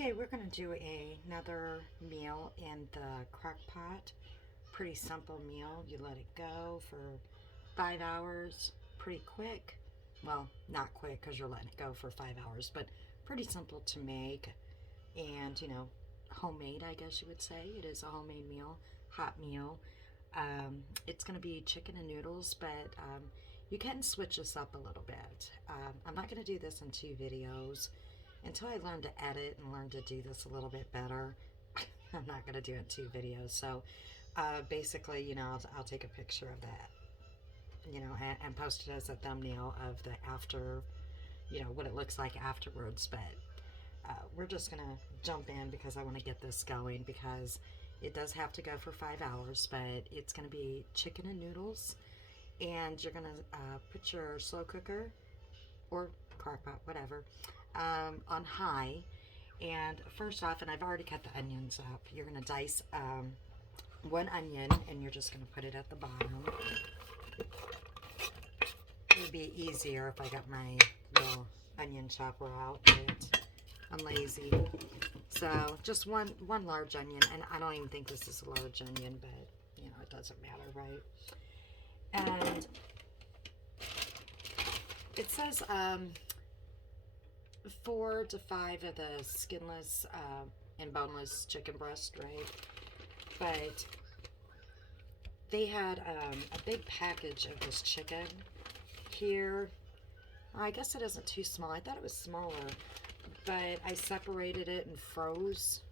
Okay, we're going to do another meal in the crock pot. Pretty simple meal. You let it go for 5 hours, pretty quick. Well, not quick because you're letting it go for 5 hours, but pretty simple to make. And, homemade, I guess you would say. It is a homemade meal, hot meal. It's going to be chicken and noodles, but you can switch this up a little bit. I'm not going to do this in 2 videos. Until I learn to edit and learn to do this a little bit better, I'm not going to do it in 2 videos. So basically, I'll take a picture of that, and post it as a thumbnail of the after, what it looks like afterwards. But we're just going to jump in because I want to get this going because it does have to go for 5 hours, but it's going to be chicken and noodles. And you're going to put your slow cooker or crock pot, whatever, on high. And first off, and I've already cut the onions up, you're going to dice 1 onion and you're just going to put it at the bottom. It would be easier if I got my little onion chopper out, but I'm lazy. So just one large onion, and I don't even think this is a large onion, but it doesn't matter, right? And it says 4 to 5 of the skinless and boneless chicken breast, right? But they had a big package of this chicken here. I guess it isn't too small. I thought it was smaller, but I separated it and froze.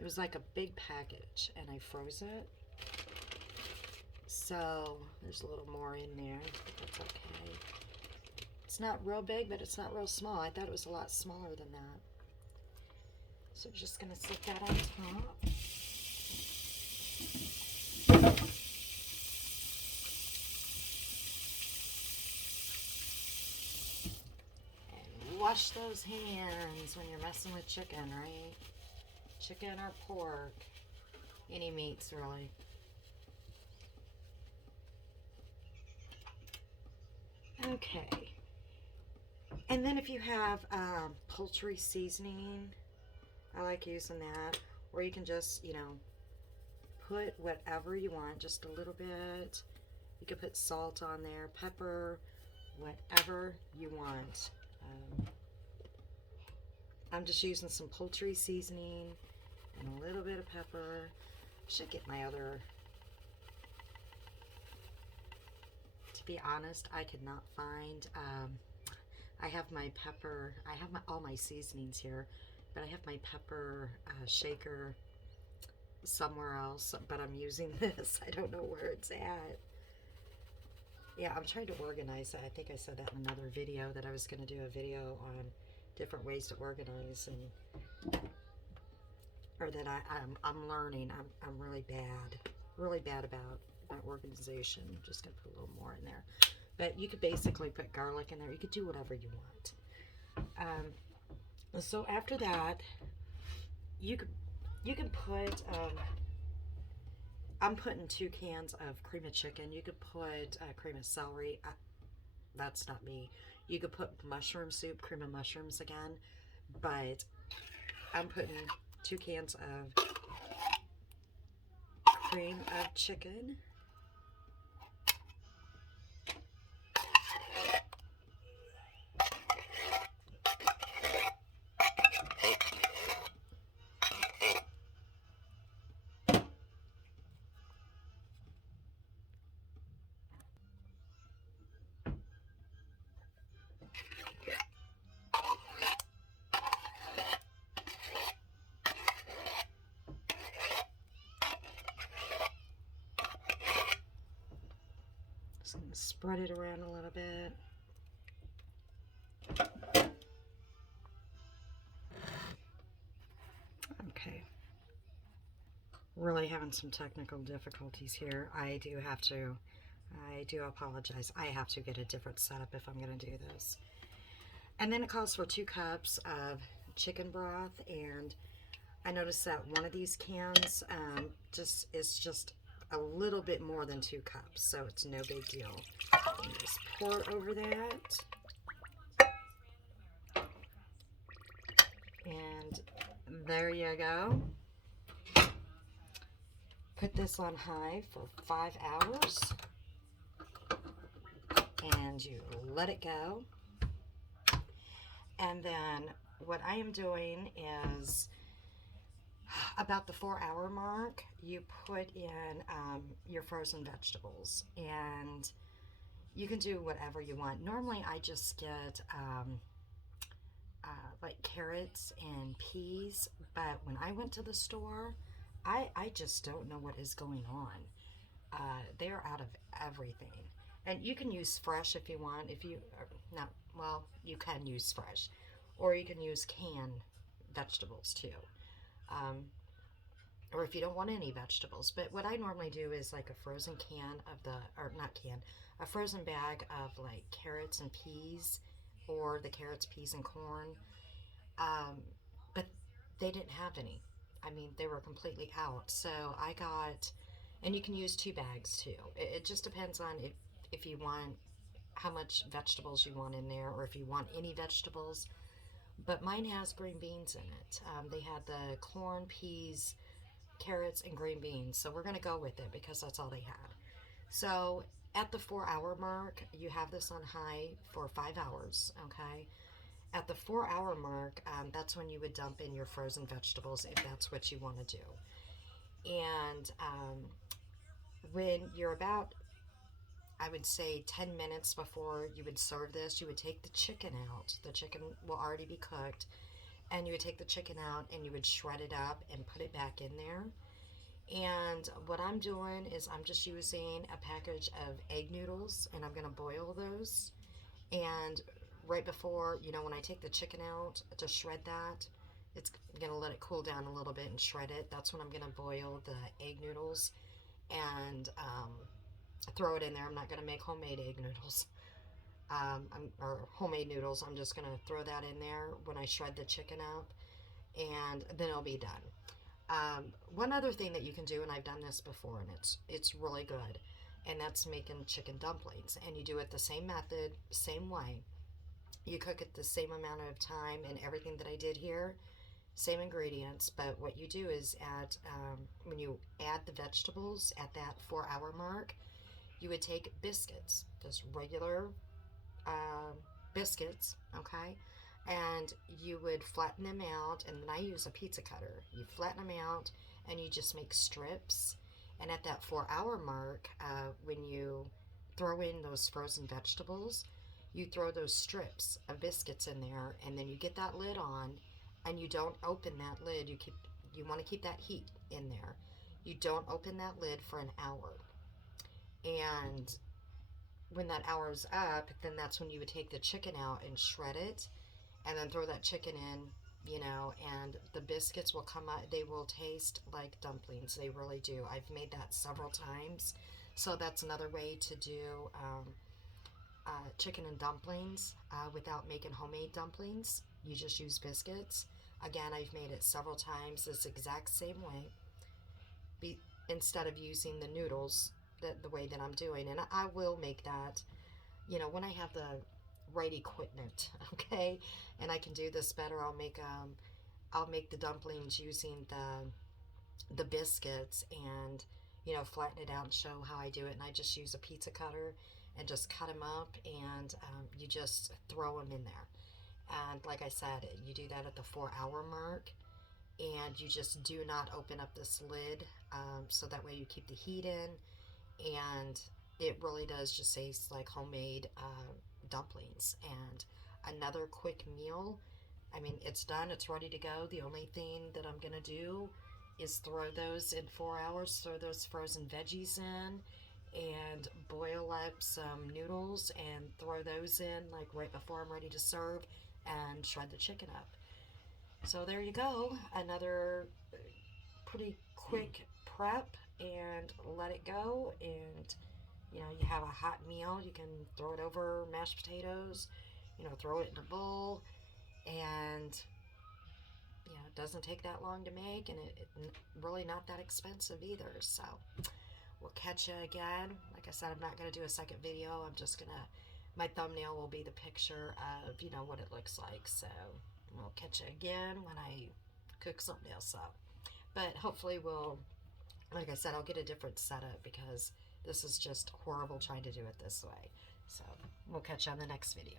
It was like a big package, and I froze it. So there's a little more in there. That's okay. It's not real big, but it's not real small. I thought it was a lot smaller than that. So I'm just going to set that on top. And wash those hands when you're messing with chicken, right? Chicken or pork. Any meats, really. Okay. And then if you have poultry seasoning, I like using that. Or you can just, put whatever you want, just a little bit. You can put salt on there, pepper, whatever you want. I'm just using some poultry seasoning and a little bit of pepper. Should get my other... To be honest, I could not find... I have my pepper, I have all my seasonings here, but I have my pepper shaker somewhere else, but I'm using this. I don't know where it's at. Yeah, I'm trying to organize it. I think I said that in another video, that I was going to do a video on different ways to organize, and or that I'm learning. I'm really bad about organization. I'm just going to put a little more in there. But you could basically put garlic in there. You could do whatever you want. So after that, you can put, I'm putting 2 cans of cream of chicken. You could put cream of celery. That's not me. You could put mushroom soup, cream of mushrooms again. But I'm putting 2 cans of cream of chicken. Just going to spread it around a little bit. Okay. Really having some technical difficulties here. I do apologize. I have to get a different setup if I'm going to do this. And then it calls for 2 cups of chicken broth, and I noticed that one of these cans is just a little bit more than 2 cups, so it's no big deal. And just pour over that. And there you go. Put this on high for 5 hours. And you let it go. And then what I am doing is about the 4-hour mark, you put in your frozen vegetables, and you can do whatever you want. Normally I just get like carrots and peas, but when I went to the store, I just don't know what is going on. They're out of everything. And you can use fresh if you want. If you, not, well, you can use fresh. Or you can use canned vegetables too. Um, or if you don't want any vegetables. But what I normally do is like a frozen can of the, or not can, a frozen bag of like carrots and peas, or the carrots, peas, and corn. Um, but they didn't have any. I mean, they were completely out. So I got, and you can use 2 bags too. It just depends on if you want, how much vegetables you want in there, or if you want any vegetables. But mine has green beans in it. They had the corn, peas, carrots, and green beans. So we're going to go with it because that's all they had. So at the 4-hour mark, you have this on high for 5 hours, okay? At the 4-hour mark, that's when you would dump in your frozen vegetables if that's what you want to do. And when you're about, I would say 10 minutes before you would serve this, you would take the chicken out. The chicken will already be cooked. And you would take the chicken out and you would shred it up and put it back in there. And what I'm doing is I'm just using a package of egg noodles, and I'm going to boil those. And right before, when I take the chicken out to shred that, it's going to let it cool down a little bit and shred it. That's when I'm going to boil the egg noodles and throw it in there. I'm not going to make homemade egg noodles or homemade noodles. I'm just going to throw that in there when I shred the chicken up, and then it'll be done. One other thing that you can do, and I've done this before, and it's really good, and that's making chicken dumplings. And you do it the same method, same way. You cook it the same amount of time and everything that I did here, same ingredients, but what you do is when you add the vegetables at that 4-hour mark, you would take biscuits, just regular biscuits, okay? And you would flatten them out, and then I use a pizza cutter. You flatten them out, and you just make strips. And at that 4-hour mark, when you throw in those frozen vegetables, you throw those strips of biscuits in there, and then you get that lid on, and you don't open that lid. You want to keep that heat in there. You don't open that lid for an hour. And when that hour is up, then that's when you would take the chicken out and shred it, and then throw that chicken in, and the biscuits will come out. They will taste like dumplings. They really do. I've made that several times. So that's another way to do chicken and dumplings without making homemade dumplings. You just use biscuits. Again, I've made it several times this exact same way, instead of using the noodles the way that I'm doing. And I will make that, when I have the right equipment, okay, and I can do this better. I'll make the dumplings using the biscuits, and flatten it out and show how I do it. And I just use a pizza cutter and just cut them up, and you just throw them in there. And like I said, you do that at the 4-hour mark, and you just do not open up this lid, so that way you keep the heat in, and it really does just taste like homemade dumplings. And another quick meal. I mean, it's done, it's ready to go. The only thing that I'm gonna do is throw those in 4 hours, throw those frozen veggies in, and boil up some noodles and throw those in like right before I'm ready to serve, and shred the chicken up. So there you go, another pretty quick prep, and let it go. And you have a hot meal. You can throw it over mashed potatoes, throw it in a bowl, and it doesn't take that long to make, and it really not that expensive either. So we'll catch you again. Like I said, I'm not going to do a second video. I'm just going to, my thumbnail will be the picture of, what it looks like. So we'll catch you again when I cook something else up. But hopefully we'll, like I said, I'll get a different setup because this is just horrible trying to do it this way. So we'll catch you on the next video.